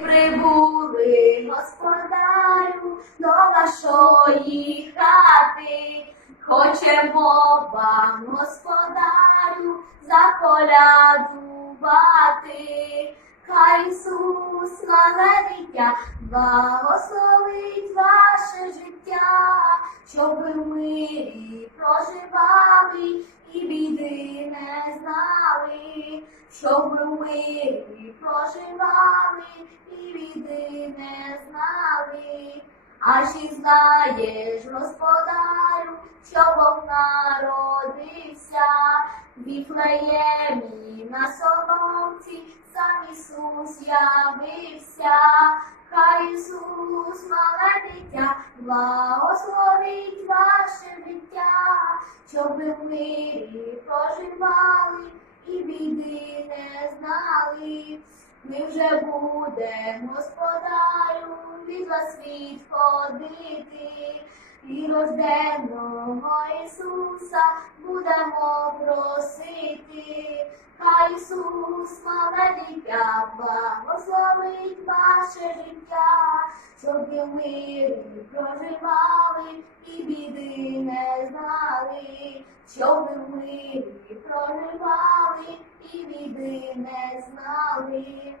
Прибули господарю до вашої хати, хочемо вам, господарю, заколядувати. Хай Ісус, дитя, благословить ваше життя, щоб ви в проживали і біди не знали, щоб мирі проживали і біди не знали. Аж і знаєш, господарю, що Бог народився, Віфлеємі на соломці, сам Ісус явився, хай Ісус, мале дитя, благословить ваше щоб в мирі проживали і біди не знали. Ми вже будемо, господарю, від вас відходити, і рожденого Ісуса будемо просити. Хай Ісус, мале дитя, благословить ваше життя, щоб ви мирі проживали і біди не знали, щоб ми проживали і біди не знали.